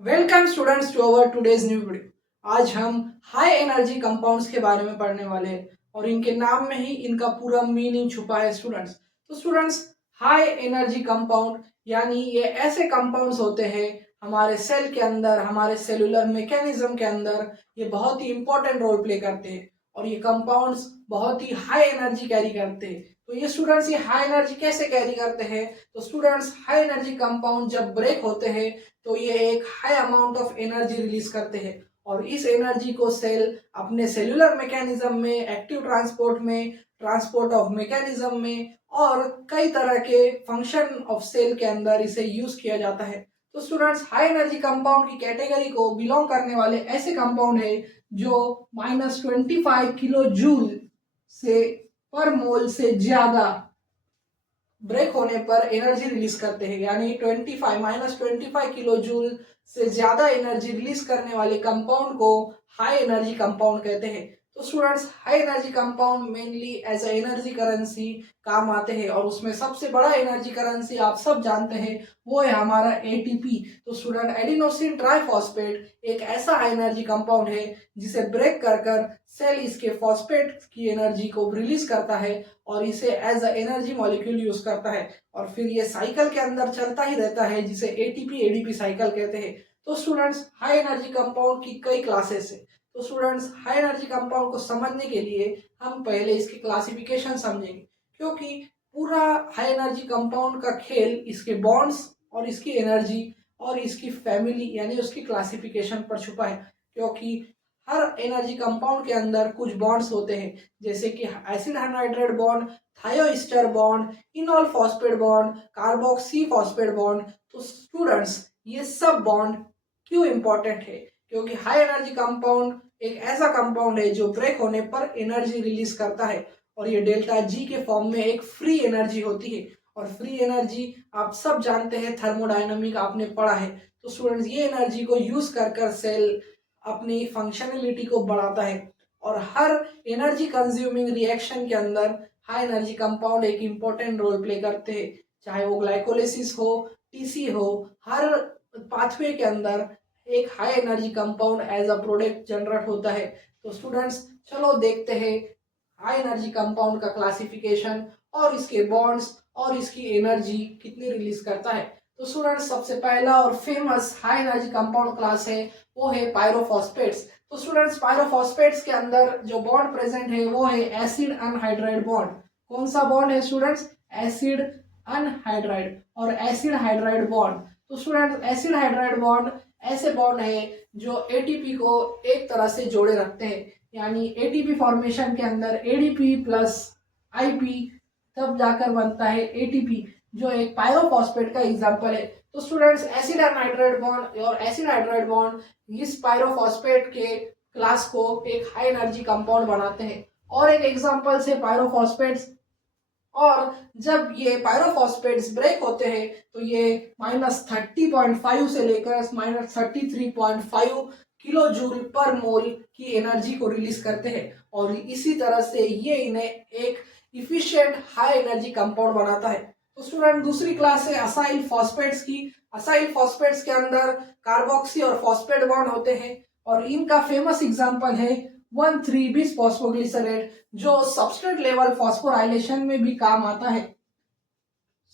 Welcome students to our today's new video. आज हम high energy compounds के बारे में पढ़ने वाले हैं और इनके नाम में ही इनका पूरा मीनिंग छुपा है स्टूडेंट्स। तो स्टूडेंट्स, हाई एनर्जी कंपाउंड यानी ये ऐसे कंपाउंड्स होते हैं हमारे सेल के अंदर, हमारे सेलुलर मैकेनिज्म के अंदर ये बहुत ही इंपॉर्टेंट रोल प्ले करते हैं और ये कंपाउंड्स बहुत ही हाई एनर्जी कैरी करते हैं। तो ये स्टूडेंट्स, ये हाई एनर्जी कैसे कैरी करते हैं? तो स्टूडेंट्स, हाई एनर्जी कंपाउंड जब ब्रेक होते हैं तो ये एक high amount of energy release करते हैं और इस एनर्जी को सेल अपने सेलुलर मैकेनिज्म में, एक्टिव ट्रांसपोर्ट में, ट्रांसपोर्ट ऑफ मैकेनिज्म में और कई तरह के फंक्शन ऑफ सेल के अंदर इसे यूज किया जाता है। तो स्टूडेंट्स, हाई एनर्जी कंपाउंड की कैटेगरी को बिलोंग करने वाले ऐसे कंपाउंड है जो -25 किलो जूल से पर मोल से ज्यादा ब्रेक होने पर एनर्जी रिलीज करते हैं, यानी -25 किलो जूल से ज्यादा एनर्जी रिलीज करने वाले कंपाउंड को हाई एनर्जी कंपाउंड कहते हैं। तो students, high energy compound mainly as a energy currency काम आते हैं और उसमें सबसे बड़ा एनर्जी करेंसी आप सब जानते हैं वो है हमारा एटीपी। तो स्टूडेंट, एडिनोसिन ट्राइफॉस्फेट एक ऐसा हाई एनर्जी कंपाउंड है जिसे ब्रेक कर कर सेल इसके फॉस्फेट की एनर्जी को रिलीज करता है और इसे as a energy molecule use करता है और फिर ये साइकिल के अंदर चलता ही रहता है जिसे एटीपी एडीपी साइकिल कहते हैं। तो स्टूडेंट्स, हाई एनर्जी कंपाउंड की कई क्लासेस है। तो स्टूडेंट्स, हाई एनर्जी कंपाउंड को समझने के लिए हम पहले इसकी क्लासिफिकेशन समझेंगे, क्योंकि पूरा हाई एनर्जी कंपाउंड का खेल इसके बॉन्ड्स और इसकी एनर्जी और इसकी फैमिली यानी उसकी क्लासिफिकेशन पर छुपा है। क्योंकि हर एनर्जी कंपाउंड के अंदर कुछ बॉन्ड्स होते हैं, जैसे कि acid hydride bond, thioester bond, enol phosphate bond, carboxy phosphate bond. तो स्टूडेंट्स, ये सब बॉन्ड क्यों इंपॉर्टेंट है? क्योंकि हाई एनर्जी कंपाउंड एक ऐसा कंपाउंड है जो ब्रेक होने पर एनर्जी रिलीज करता है और ये डेल्टा जी के फॉर्म में एक फ्री एनर्जी होती है और फ्री एनर्जी आप सब जानते हैं, थर्मोडायनामिक आपने पढ़ा है। तो स्टूडेंट्स, ये एनर्जी को यूज कर कर सेल अपनी फंक्शनलिटी को बढ़ाता है और हर एनर्जी कंज्यूमिंग रिएक्शन के अंदर हाई एनर्जी कंपाउंड एक इम्पोर्टेंट रोल प्ले करते हैं, चाहे वो ग्लाइकोलिसिस हो, टीसी हो, हर पाथवे के अंदर एक high energy compound as a product generate होता है। तो स्टूडेंट्स, चलो देखते हैं हाई एनर्जी कंपाउंड का क्लासिफिकेशन और इसके बॉन्ड्स और इसकी एनर्जी कितनी रिलीज करता है। तो स्टूडेंट्स, सबसे पहला और famous high energy compound class है वो है पायरोफॉस्फेट्स। तो स्टूडेंट्स, पायरोफॉस्फेट्स के अंदर जो बॉन्ड प्रेजेंट है वो है एसिड अनहाइड्राइड बॉन्ड। कौन सा बॉन्ड है स्टूडेंट्स? एसिड अनहाइड्राइड और एसिड हाइड्राइड बॉन्ड। तो स्टूडेंट्स, एसिड हाइड्राइड बॉन्ड ऐसे बॉन्ड है जो एटीपी को एक तरह से जोड़े रखते हैं, यानी एटीपी फॉर्मेशन के अंदर एडीपी प्लस आईपी तब जाकर बनता है एटीपी, जो एक पायरोफॉस्फेट का एग्जांपल है। तो स्टूडेंट्स, एसिड हाइड्राइड बॉन्ड और एसिड हाइड्राइड बॉन्ड इस पायरोफॉस्फेट के क्लास को एक हाई एनर्जी कंपाउंड बनाते हैं और एक एग्जांपल से पायरोफॉस्फेट्स। और जब ये पायरोफॉस्फेट्स ब्रेक होते हैं तो ये -30.5 से लेकर -33.5 किलो जूल पर मोल की एनर्जी को रिलीज करते हैं और इसी तरह से ये इन्हें एक इफिशिएंट हाई एनर्जी कंपाउंड बनाता है। तो स्टूडेंट, दूसरी क्लास है असाइल फॉस्फेट्स की। असाइल फॉस्फेट्स के अंदर कार्बोक्सी और फॉस्फेट बॉन्ड होते हैं और इनका फेमस एग्जांपल है 1,3-bis फॉस्फोग्लिसरेट, जो सबस्ट्रेट लेवल फॉस्फोराइलेशन में भी काम आता है।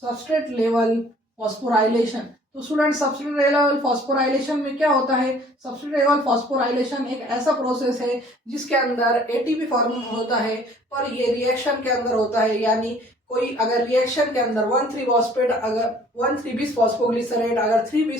Substrate level phosphorylation. तो स्टूडेंट, सबस्ट्रेट लेवल फॉस्फोराइलेशन में क्या होता है? सबस्ट्रेट लेवल फॉस्फोराइलेशन एक ऐसा प्रोसेस है जिसके अंदर एटीपी फॉर्म होता है, पर ये रिएक्शन के अंदर होता है, यानी कोई अगर रिएक्शन के अंदर 1,3-फॉस्फेट अगर 1,3-bis फॉस्फोग्लिसरेट अगर 3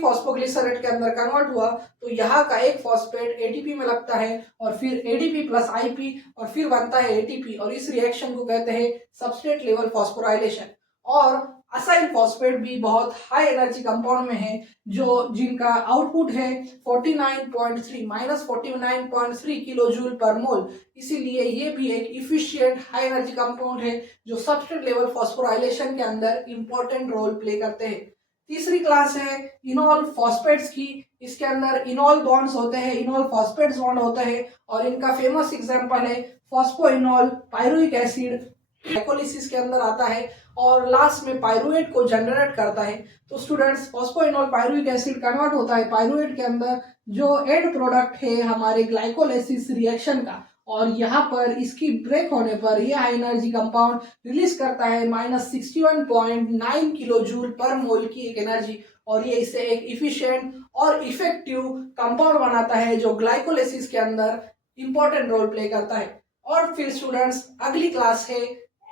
फॉस्फोग्लिसरेट के अंदर कन्वर्ट हुआ तो यहाँ का एक फॉस्फेट एटीपी में लगता है और फिर एडीपी प्लस आईपी और फिर बनता है एटीपी और इस रिएक्शन को कहते हैं सबस्ट्रेट लेवल फॉस्फोराइलेशन। और असाइल फॉस्फेट भी बहुत हाई एनर्जी कंपाउंड में है जो जिनका आउटपुट है 49.3 किलो जूल पर मोल। इसीलिए ये भी एक इफिशिएंट हाई एनर्जी कंपाउंड है जो सबस्ट्रेट लेवल फॉस्फोराइलेशन के अंदर इंपॉर्टेंट रोल प्ले करते हैं। तीसरी क्लास है इनॉल फॉस्फेट्स की। इसके अंदर इनॉल बॉन्ड्स होते हैं, इनॉल फॉस्फेट्स बॉन्ड होते हैं और इनका फेमस एग्जांपल है फॉस्फोइनॉल, पायरुविक एसिड, ग्लाइकोलिसिस के अंदर आता है और लास्ट में पायरुवेट को जनरेट करता है। तो students phosphoenol pyruvic acid convert होता है पायरुवेट के अंदर, जो एंड प्रोडक्ट है हमारे ग्लाइकोलिसिस रिएक्शन का, और यहाँ पर इसकी ब्रेक होने पर यह हाई एनर्जी कंपाउंड रिलीज करता है -61.9 किलो जूल पर मोल की एक एनर्जी, और ये इसे एक इफिशिएंट और इफेक्टिव कंपाउंड बनाता है जो ग्लाइकोलिसिस के अंदर इंपॉर्टेंट रोल प्ले करता है। और फिर स्टूडेंट्स अगली क्लास है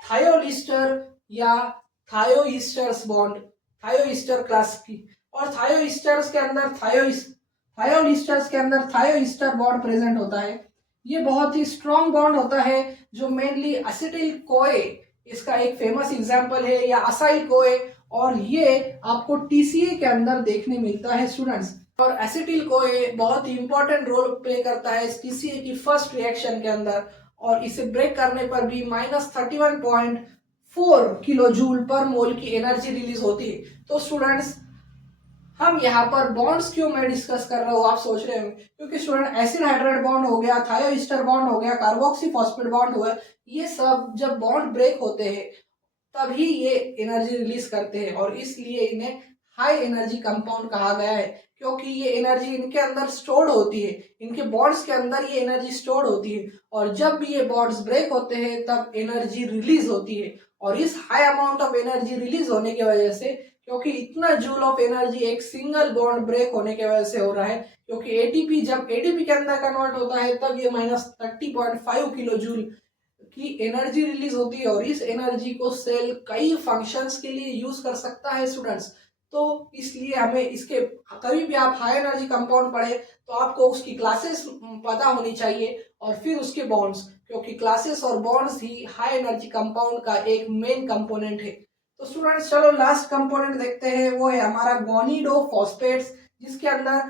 थायोलिस्टर या थायोईस्टर्स बॉन्ड, थायोईस्टर क्लास की। और थायोईस्टर्स के अंदर थायोलिस्टर्स के अंदर थायोईस्टर बॉन्ड प्रेजेंट होता है। ये बहुत ही स्ट्रॉन्ग बॉन्ड होता है जो मेनली असिटिल कोए इसका एक फेमस एग्जांपल है, या असाइल कोए, और ये आपको टीसीए के अंदर देखने मिलता है स्टूडेंट्स। और एसिटिल कोए बहुत ही इंपॉर्टेंट रोल प्ले करता है टीसीए की फर्स्ट रिएक्शन के अंदर, और इसे ब्रेक करने पर भी -31.4 किलो जूल पर मोल की एनर्जी रिलीज होती है। तो स्टूडेंट्स हम यहाँ पर बॉन्ड्स क्यों मैं डिस्कस कर रहा हूँ आप सोच रहे होंगे, क्योंकि स्टूडेंट एसिड हाइड्राइड बॉन्ड हो गया, थायोईस्टर बॉन्ड हो गया, कार्बोक्सी फॉस्फेट बॉन्ड हुआ, ये सब जब बॉन्ड ब्रेक होते हैं तभी ये एनर्जी रिलीज करते हैं, और इसलिए इन्हें हाई एनर्जी कंपाउंड कहा गया है, क्योंकि ये एनर्जी इनके अंदर स्टोर्ड होती है, इनके बॉन्ड्स के अंदर ये एनर्जी स्टोर्ड होती है, और जब भी ये बॉन्ड्स ब्रेक होते हैं तब एनर्जी रिलीज होती है। और इस high amount of energy release होने की वजह से, क्योंकि इतना जूल ऑफ एनर्जी एक सिंगल बॉन्ड ब्रेक होने की वजह से हो रहा है, क्योंकि एटीपी जब एटीपी के अंदर कन्वर्ट होता है तब ये -30.5 किलो जूल की एनर्जी रिलीज होती है, और इस एनर्जी को सेल कई फंक्शंस के लिए यूज कर सकता है स्टूडेंट्स। तो इसलिए हमें इसके कभी भी आप हाई एनर्जी कंपाउंड पढ़े तो आपको उसकी क्लासेस पता होनी चाहिए, और फिर उसके बॉन्ड्स, क्योंकि क्लासेस और बॉन्ड्स ही हाई एनर्जी कंपाउंड का एक मेन कंपोनेंट है। तो स्टूडेंट्स चलो लास्ट कंपोनेंट देखते हैं, वो है हमारा ग्वानिडोफॉस्फेट्स, जिसके अंदर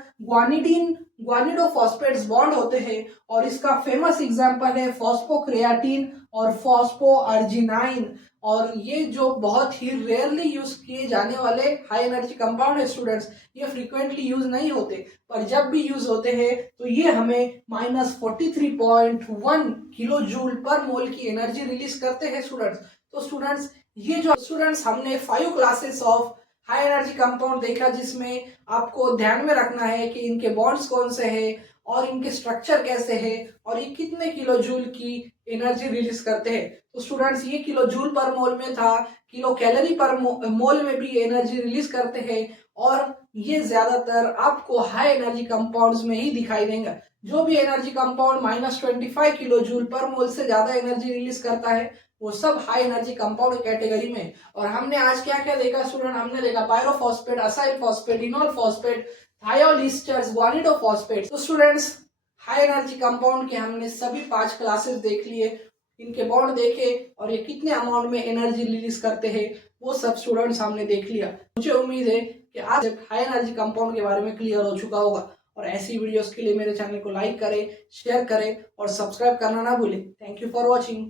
ग्वानिडोफॉस्फेट्स बॉन्ड होते हैं, और इसका फेमस एग्जांपल है फॉस्फोक्रिएटिन और फॉस्फोअर्जिनाइन। और ये जो बहुत ही रेयरली यूज किए जाने वाले हाई एनर्जी कंपाउंड है स्टूडेंट्स, ये फ्रीक्वेंटली यूज नहीं होते, पर जब भी यूज होते हैं तो ये हमें -43.1 किलो जूल पर मोल की एनर्जी रिलीज करते हैं स्टूडेंट्स। तो स्टूडेंट्स ये जो स्टूडेंट्स हमने 5 classes of high energy compound देखा, जिसमें आपको ध्यान में रखना है कि इनके बॉन्ड्स कौन से हैं और इनके स्ट्रक्चर कैसे हैं और ये कितने किलो जूल की एनर्जी रिलीज करते हैं। तो स्टूडेंट्स ये किलो जूल पर मोल में था, किलो कैलोरी पर मोल में भी एनर्जी रिलीज करते हैं, और ये ज्यादातर आपको हाई एनर्जी कंपाउंड्स में ही दिखाई देगा। जो भी एनर्जी कंपाउंड -25 किलो जूल पर मोल से ज्यादा एनर्जी रिलीज करता है वो सब हाई एनर्जी कंपाउंड कैटेगरी में। और हमने आज क्या क्या देखा स्टूडेंट, हमने देखा pyrophosphate, acyl phosphate, enol phosphate, thioesters, guanidophosphate. तो स्टूडेंट्स हाई एनर्जी कंपाउंड के हमने सभी 5 क्लासेस देख लिए, इनके बॉन्ड देखे और ये कितने अमाउंट में एनर्जी रिलीज करते हैं वो सब स्टूडेंट्स हमने देख लिया। मुझे उम्मीद है कि आज हाई एनर्जी कंपाउंड के बारे में क्लियर हो चुका होगा, और ऐसी वीडियोस के लिए मेरे चैनल को लाइक करें, शेयर करें और सब्सक्राइब करना ना भूलें। Thank you for watching.